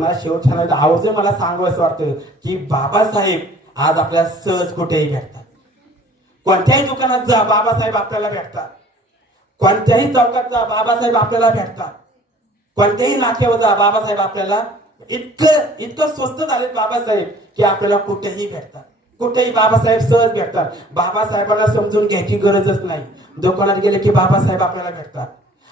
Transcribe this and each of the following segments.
मला शेवटच्या आवर्जून मला सांगावं वाटतं की बाबासाहेब आज आपल्याला सहज कुठेही भेटतात. कोणत्याही दुकानात जा बाबासाहेब आपल्याला भेटतात. कोणत्याही चौकात जा बाबासाहेब आपल्याला भेटतात. कोणत्याही नाक्यावर जा बाबासाहेब आपल्याला इतकं इतकं स्वस्त झालेत बाबासाहेब की आपल्याला कुठेही भेटतात. कुठेही बाबासाहेब सहज भेटतात. बाबासाहेबांना समजून घ्यायची गरजच नाही. दुकानात गेले की बाबासाहेब आपल्याला भेटतात.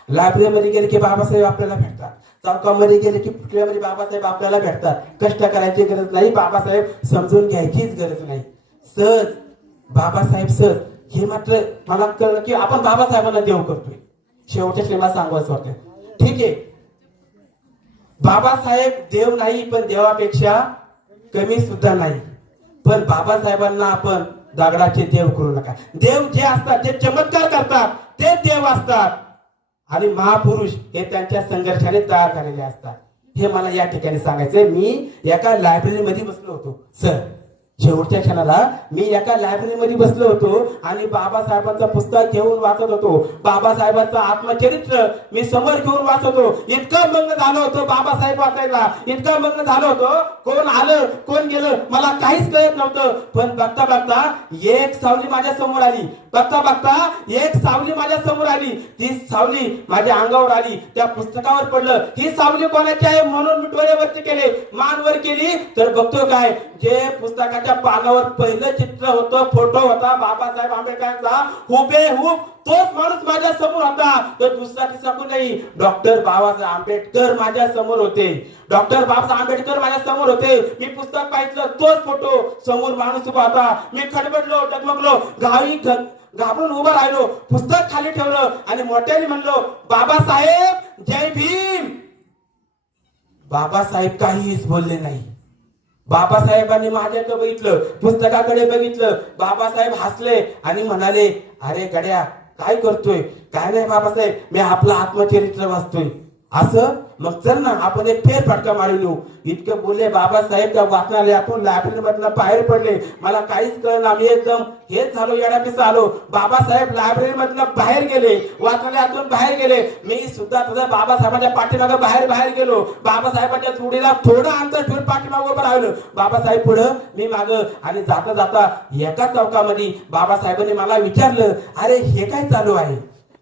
लायब्ररीमध्ये गेले की बाबासाहेब आपल्याला भेटतात. चौकामध्ये गेले की कुठल्यामध्ये बाबासाहेब आपल्याला भेटतात. कष्ट करायची गरज नाही बाबासाहेब समजून घ्यायचीच गरज नाही. सहज बाबासाहेब सहज हे मात्र मला कळलं की आपण बाबासाहेबांना देव करतोय. शेवटच्या श्रीमा सांगायचं होतं ठीक आहे. बाबासाहेब देव नाही पण देवापेक्षा कमी सुद्धा नाही. पण बाबासाहेबांना आपण दगडाचे देव करू नका. देव जे असतात जे चमत्कार करतात ते देव असतात. आणि महापुरुष हे त्यांच्या संघर्षाने तयार झालेले असतात. हे मला या ठिकाणी सांगायचंय. मी एका लायब्ररीमध्ये बसलो होतो. सर शेवटच्या क्षणाला मी एका लायब्ररीमध्ये बसलो होतो आणि बाबासाहेबांचं पुस्तक घेऊन वाचत होतो. बाबासाहेबांचं आत्मचरित्र मी समोर घेऊन वाचत होतो. इतकं मग्न झालं होतं बाबासाहेब वाचायला. इतकं मग्न झालं होतं. कोण आलं कोण गेलं मला काहीच कळत नव्हतं. पण बघता बघता एक सावली माझ्यासमोर आली. बघता बघता एक सावली माझ्यासमोर आली. ती सावली माझ्या अंगावर आली. त्या पुस्तकावर पडलं. ही सावली कोणाची आहे? म्हणून मी डोळ्यावरती केले. मानवर केली. तर बघतो काय? जे पुस्तकाच्या पानावर पहिलं चित्र होतं फोटो होता बाबासाहेब आंबेडकरांचा हुबेहूब तोच माणूस माझ्यासमोर होता. तर दुसरा तिसरा कोण नाही? डॉक्टर बाबासाहेब आंबेडकर माझ्यासमोर होते. डॉक्टर बाबासाहेब आंबेडकर माझ्यासमोर होते. मी पुस्तक पाहिलं तोच फोटो समोर माणूस उभा होता. मी खडबडलो डगमगलो गावी घाबरून उभा राहिलो. पुस्तक खाली ठेवलं आणि मोठ्याने म्हणलो बाबासाहेब जय भीम. बाबासाहेब काहीच बोलले नाही. बाबासाहेबांनी माझ्याकडे बघितलं पुस्तकाकडे बघितलं. बाबासाहेब हसले आणि म्हणाले अरे गड्या काय करतोय? काय नाही बाबासाहेब मी आपलं आत्मचरित्र वाचतोय. असं? मग चल ना आपण एक फेर फटका मारून येऊ. इतकं बोलले बाबासाहेब त्या वाचनालयातून लायब्ररी मधनं बाहेर पडले. मला काहीच कळना मी एकदम हेच झालो येण्यापेक्षा आलो बाबासाहेब लायब्ररी मधनं बाहेर गेले वाचनालयातून बाहेर गेले. मी सुद्धा तुझ्या बाबासाहेबांच्या पाठीमागे बाहेर बाहेर गेलो. बाबासाहेबांच्या जोडीला थोडं अंतर ठेवून पाठीमागे उभं राहिलो. बाबासाहेब पुढं मी माग. आणि जाता जाता एका चौकामध्ये बाबासाहेबांनी मला विचारलं अरे हे काय चालू आहे?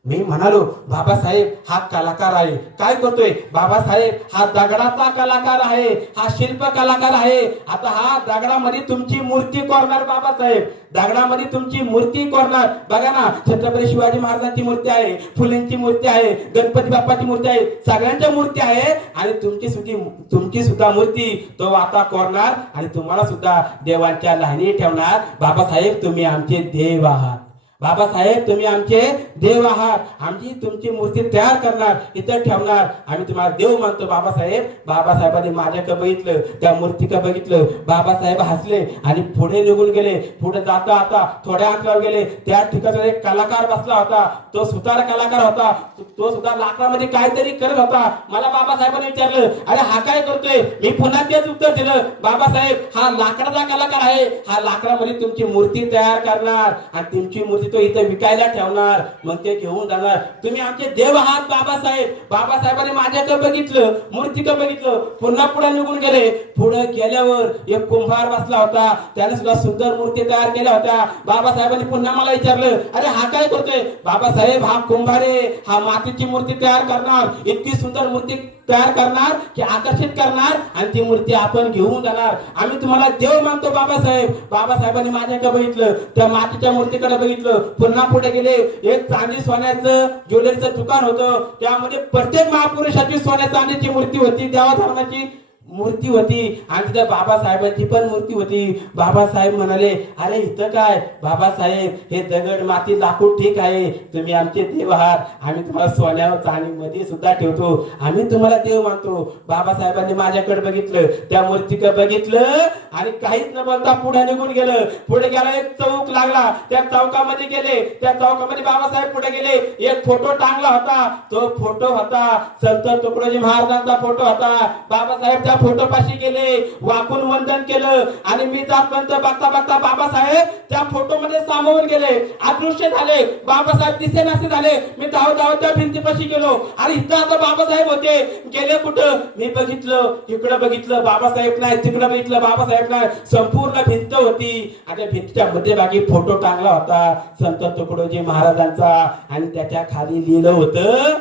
मी म्हणालो बाबासाहेब हा कलाकार आहे. काय करतोय? बाबासाहेब हा दगडाचा कलाकार आहे. हा शिल्प कलाकार आहे. आता हा दगडामध्ये तुमची मूर्ती कोरणार बाबासाहेब. दगडामध्ये तुमची मूर्ती कोरणार. बघा ना छत्रपती शिवाजी महाराजांची मूर्ती आहे फुलेंची मूर्ती आहे गणपती बाप्पाची मूर्ती आहे सगळ्यांच्या मूर्ती आहे आणि तुमची सुद्धा तुमची सुद्धा मूर्ती तो आता कोरणार आणि तुम्हाला सुद्धा देवांच्या लहानी ठेवणार. बाबासाहेब तुम्ही आमचे देव आहात. बाबासाहेब तुम्ही आमचे देव आहात. आमची तुमची मूर्ती तयार करणार इथं ठेवणार. आम्ही तुम्हाला देव मानतो बाबासाहेब. बाबासाहेबांनी माझ्याकडे बघितलं त्या मूर्तीकडे बघितलं. बाबासाहेब हसले आणि पुढे निघून गेले. पुढे जाता आता थोड्या अंतरावर गेले. त्या ठिकाणी एक कलाकार बसला होता. तो सुतार कलाकार होता. तो सुद्धा लाकडामध्ये काहीतरी करत होता. मला बाबासाहेबांनी विचारलं अरे हा काय करतोय? मी पुन्हा तेच उत्तर दिलं. बाबासाहेब हा लाकडाचा कलाकार आहे. हा लाकडामध्ये तुमची मूर्ती तयार करणार आणि तुमची मूर्ती तो इथं विकायला ठेवणार मग ते घेऊन जाणार. तुम्ही आमचे देव आहात बाबासाहेब. बाबासाहेबांनी माझ्याकडे बघितलं मूर्तीकडे बघितलं पुन्हा पुढे निघून गेले. पुढे गेल्यावर एक कुंभार बसला होता. त्याने सुद्धा सुंदर मूर्ती तयार केल्या होत्या. बाबासाहेबांनी पुन्हा मला विचारलं अरे हा काय करतोय? बाबासाहेब हा कुंभार आहे. हा मातीची मूर्ती तयार करणार. इतकी सुंदर मूर्ती तयार करणार की आकर्षित करणार आणि ती मूर्ती आपण घेऊन जाणार. आम्ही तुम्हाला देव मानतो बाबासाहेब. बाबासाहेबांनी माझ्याकडे बघितलं. त्या मातीच्या मूर्तीकडे बघितलं. पुन्हा पुढे गेले. एक चांदी सोन्याचं ज्वेलरीचं दुकान होतं. त्यामध्ये प्रत्येक महापुरुषाची सोन्या चांदीची मूर्ती होती. देवाधावनाची मूर्ती होती. आणि तिथे बाबासाहेबांची पण मूर्ती होती. बाबासाहेब म्हणाले अरे इथं काय? बाबासाहेब हे दगड माती लाकूड ठीक आहे. तुम्ही आमचे देव आहात. आम्ही तुम्हाला सोन्यावर चाणीमध्ये सुद्धा ठेवतो. आम्ही तुम्हाला देव मानतो. बाबासाहेबांनी माझ्याकडे बघितलं. त्या मूर्तीकडे बघितलं आणि काहीच न बोलता पुढे निघून गेलं. पुढे गेला एक चौक लागला. त्या चौकामध्ये गेले. त्या चौकामध्ये बाबासाहेब पुढे गेले. एक फोटो टांगला होता. तो फोटो होता संत तुकडोजी महाराजांचा फोटो होता. बाबासाहेब त्या फोटो पाशी गेले वाकून वंदन केलं आणि मी जातपर्यंत बघता बघता बाबासाहेब त्या फोटो मध्ये सामावून गेले. अदृश्य झाले. बाबासाहेब दिसेनासे झाले. मी धाव धाव त्या भिंतीपाशी गेलो. आणि इथं आता बाबासाहेब होते. गेले कुठं? मी बघितलं. इकडं बघितलं. बाबासाहेब नाही. तिकडं बघितलं. बाबासाहेब नाही. संपूर्ण भिंत होती. आणि भिंतीच्या मध्यभागी फोटो टांगला होता संत तुकडोजी महाराजांचा. आणि त्याच्याखाली लिहिलं होतं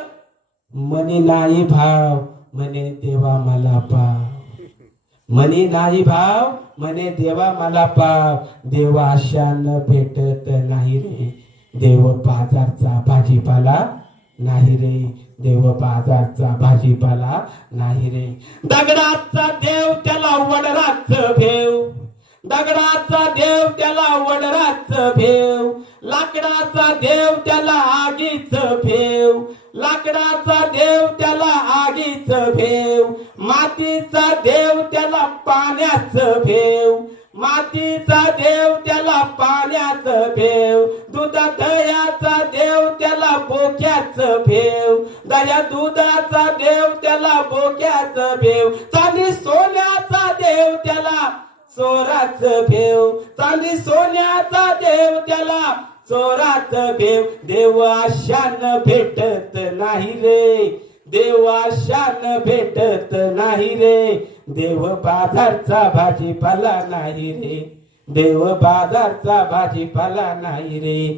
मनी नाही भाव म्हणे देवा मला पाव. म्हणे नाही भाव म्हणे देवा मला पाव. देवा आशान भेटत नाही रे. देव बाजारचा भाजीपाला नाही रे. देव बाजारचा भाजीपाला नाही रे. दगडाचा देव त्याला वडराच भेव. दगडाचा देव त्याला वडराच भेव. लाकडाचा देव त्याला आगीच भेव. लाकडाचा देव त्याला आगीच भेव. मातीचा देव त्याला पाण्याच भेव. मातीचा देव त्याला पाण्याच भेव. दुधा दह्याचा देव त्याला बोक्याच भेव. दया दुधाचा देव त्याला बोक्याच भेव. चांदी सोन्याचा देव त्याला चोराच भेव. चांदी सोन्याचा देव त्याला चोराच भेव. देव आशान भेटत नाही रे. देवा शान भेटत नाही रे. देव बाजारचा भाजीपाला नाही रे. देव बाजारचा भाजीपाला नाही रे.